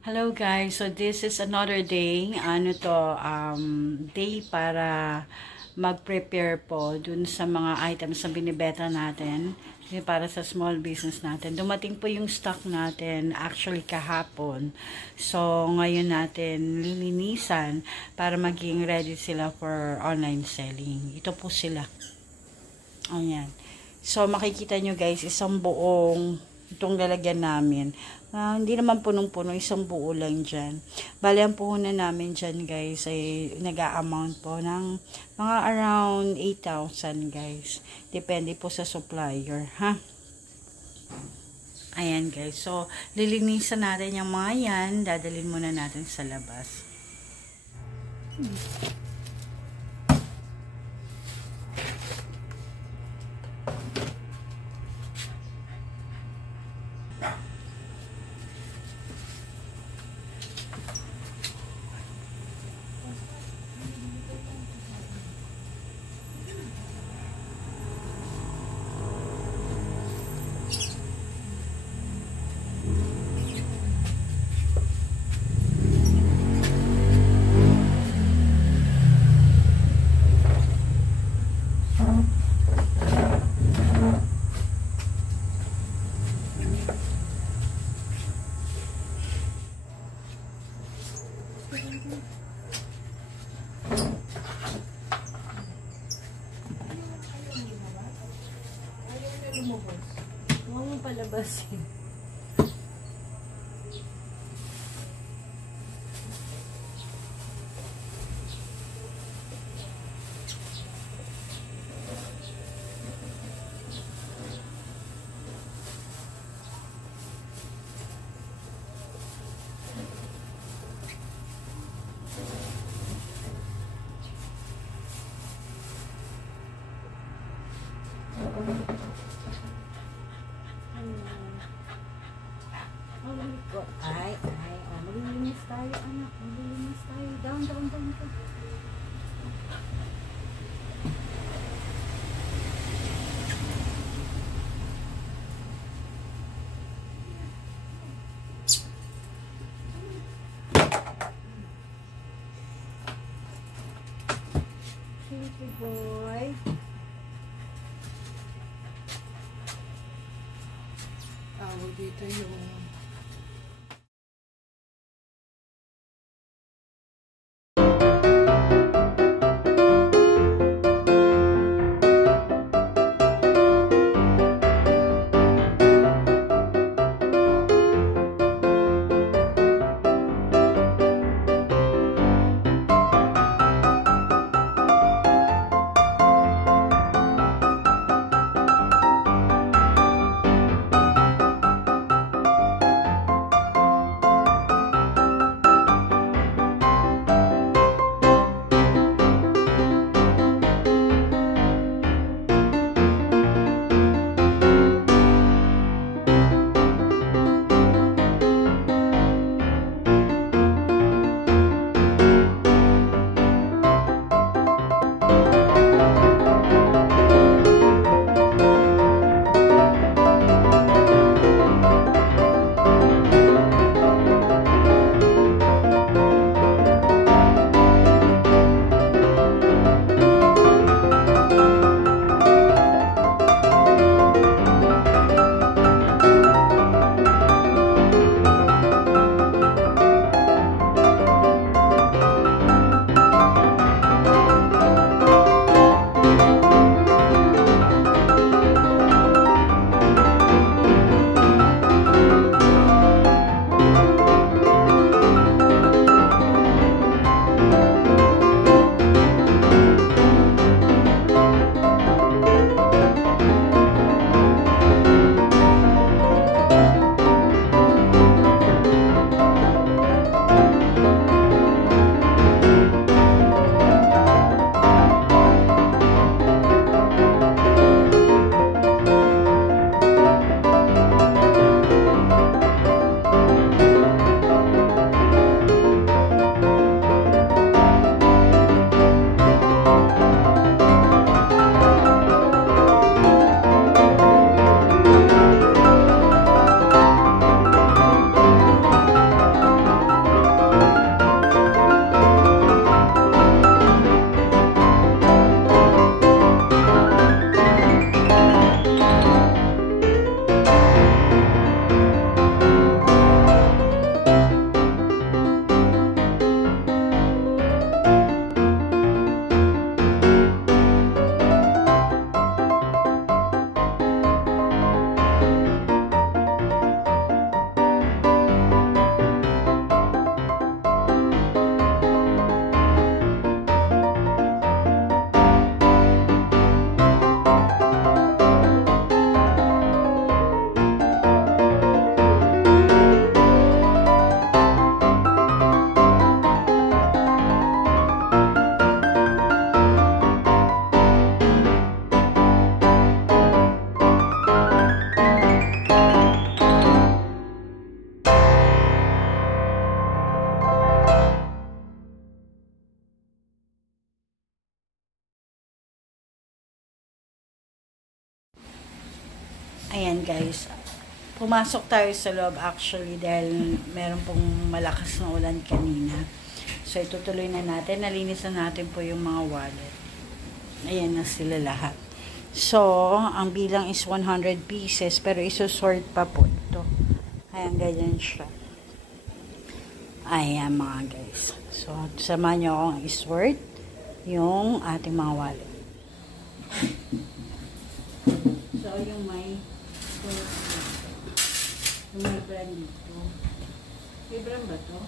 Hello guys, so this is another day, day para mag-prepare po dun sa mga items na binibenta natin, para sa small business natin. Dumating po yung stock natin actually kahapon. So ngayon natin lilinisan para maging ready sila for online selling. Ito po sila. Ayan. So makikita nyo guys, isang buong itong lalagyan namin. Hindi naman punong-puno, isang buo lang dyan. Bali, ang puhunan namin dyan guys ay nag-a-amount po ng mga around 8,000 guys. Depende po sa supplier, ha? Ayan guys. So, lilinisan natin yung mga yan. Dadalhin muna natin sa labas. Huwag mo palabasin. Maglilinis tayo, anak. Maglilinis tayo. Down. Thank you, boy. Dito yung ayan guys, pumasok tayo sa loob actually dahil meron pong malakas na ulan kanina. So, itutuloy na natin. Nalinis na natin po yung mga wallet. Ayan na sila lahat. So, ang bilang is 100 pieces pero isusort pa po ito. Ayan, ganyan siya. Ayan mga guys. So, samahan nyo akong isort yung ating mga wallet. So, yung may brand dito. May brand ba to?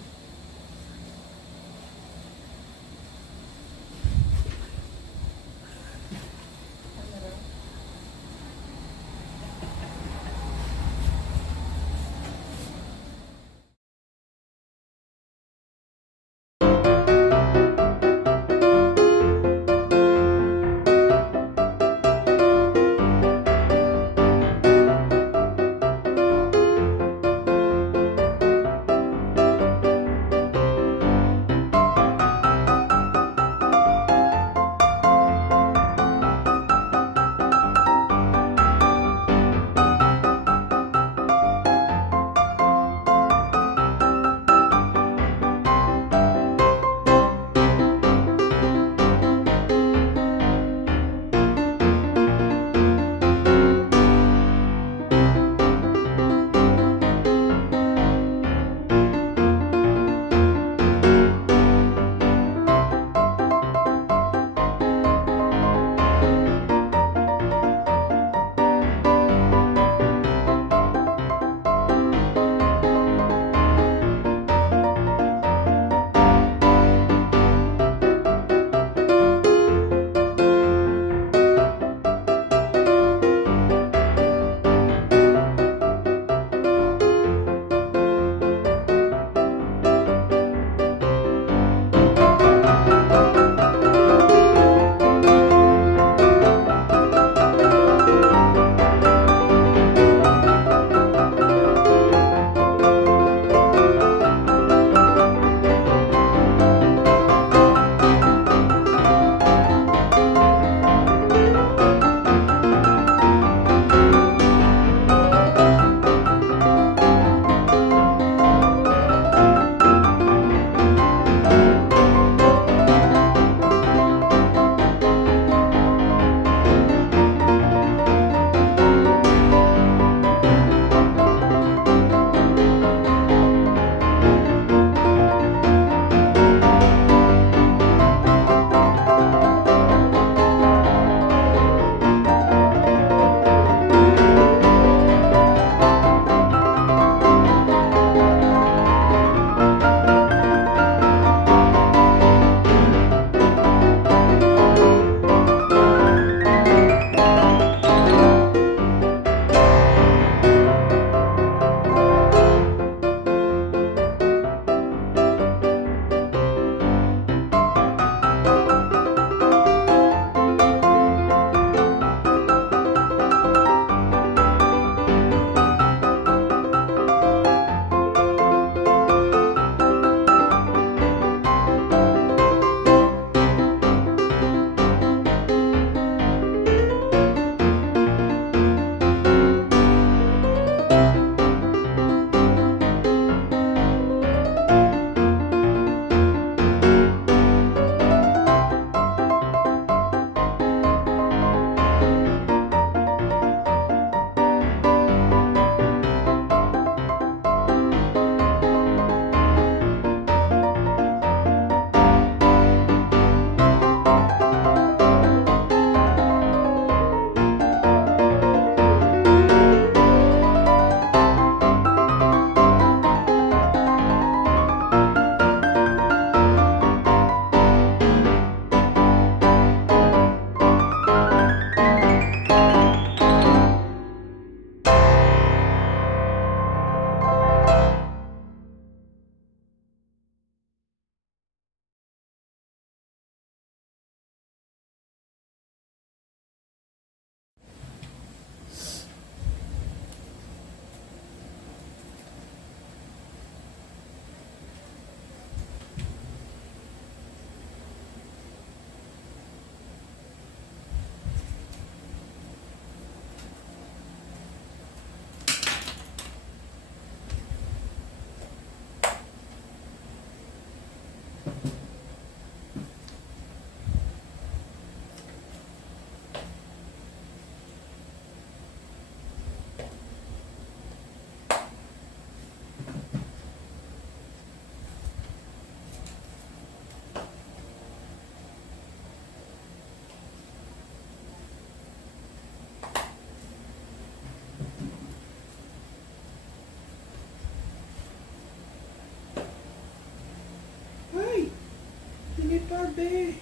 Barbie.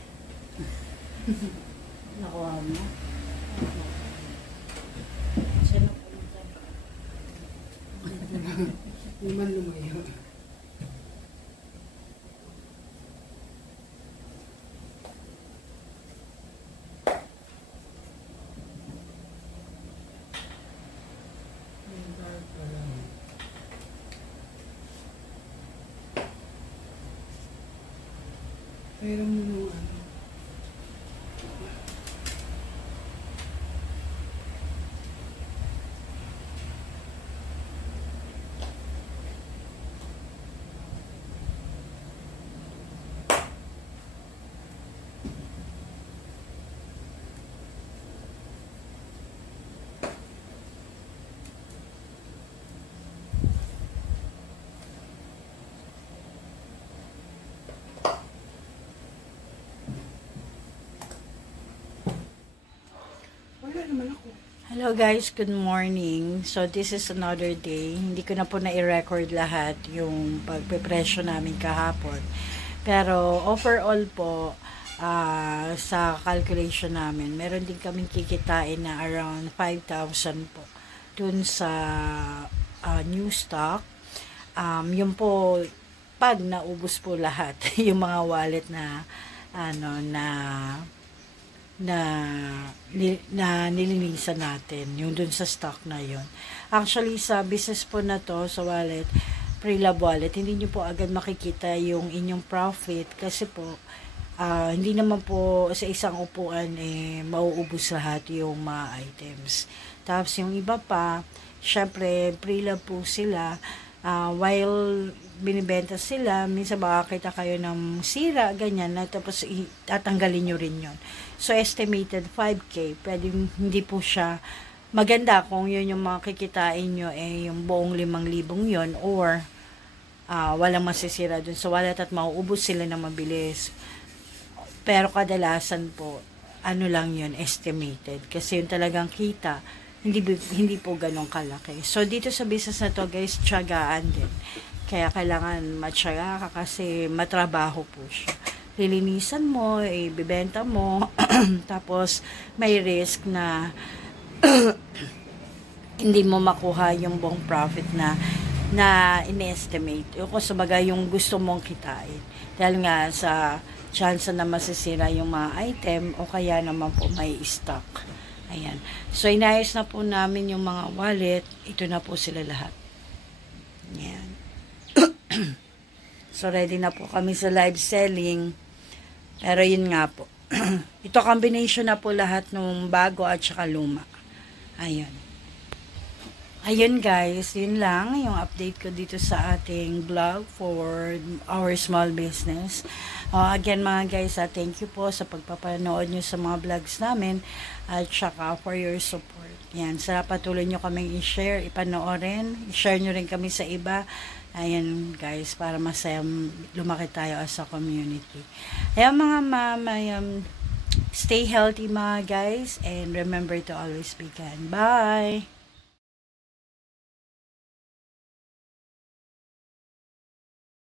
Nakuha mo? Sino pumunta? Hindi man lumayo. Pero mo nung ano. Wala naman ako. Hello guys, good morning. So this is another day. Hindi ko na po na-record lahat yung pagpepresyo namin kahapon. Pero overall po, sa calculation namin, meron din kaming kikitain na around 5,000 po dun sa new stock. Yun po, pag naubos po lahat, yung mga wallet na nilinisan natin yung dun sa stock na yon. Actually sa business po na to, sa wallet, pre-lab wallet, hindi nyo po agad makikita yung inyong profit kasi po hindi naman po sa isang upuan mauubos lahat yung mga items. Tapos yung iba pa, syempre pre-lab po sila, while binibenta sila, minsan makakita kayo ng sira, ganyan, na tapos tatanggalin nyo rin yon. So, estimated 5K, pwedeng hindi po siya maganda kung yun yung makikitain nyo, yung buong 5,000 yon, or walang masisira dun sa wallet at mauubos sila na mabilis. Pero kadalasan po, ano lang yun, estimated. Kasi yung talagang kita, hindi po ganun kalaki. So, dito sa business na to, guys, tiyagaan din. Kaya kailangan matyaga ka kasi matrabaho po siya. Lilinisan mo, ibibenta mo, tapos may risk na hindi mo makuha yung buong profit na in-estimate. Yung kumbaga yung gusto mong kitain. Dahil nga sa chance na masisira yung mga item o kaya naman po may stock. Ayan. So, inayos na po namin yung mga wallet. Ito na po sila lahat. Ayan. So, ready na po kami sa live selling. Pero yun nga po. Ito combination na po lahat ng bago at saka luma. Ayun. Ayun guys, yun lang yung update ko dito sa ating vlog for our small business. Again mga guys, thank you po sa pagpapanood nyo sa mga vlogs namin at saka for your support. Yan, sa patuloy nyo kaming i-share, ipanoorin, i-share nyo rin kami sa iba. Ayan guys, para masaya lumaki tayo as a community. Ayan mga stay healthy mga guys, and remember to always be kind. Bye!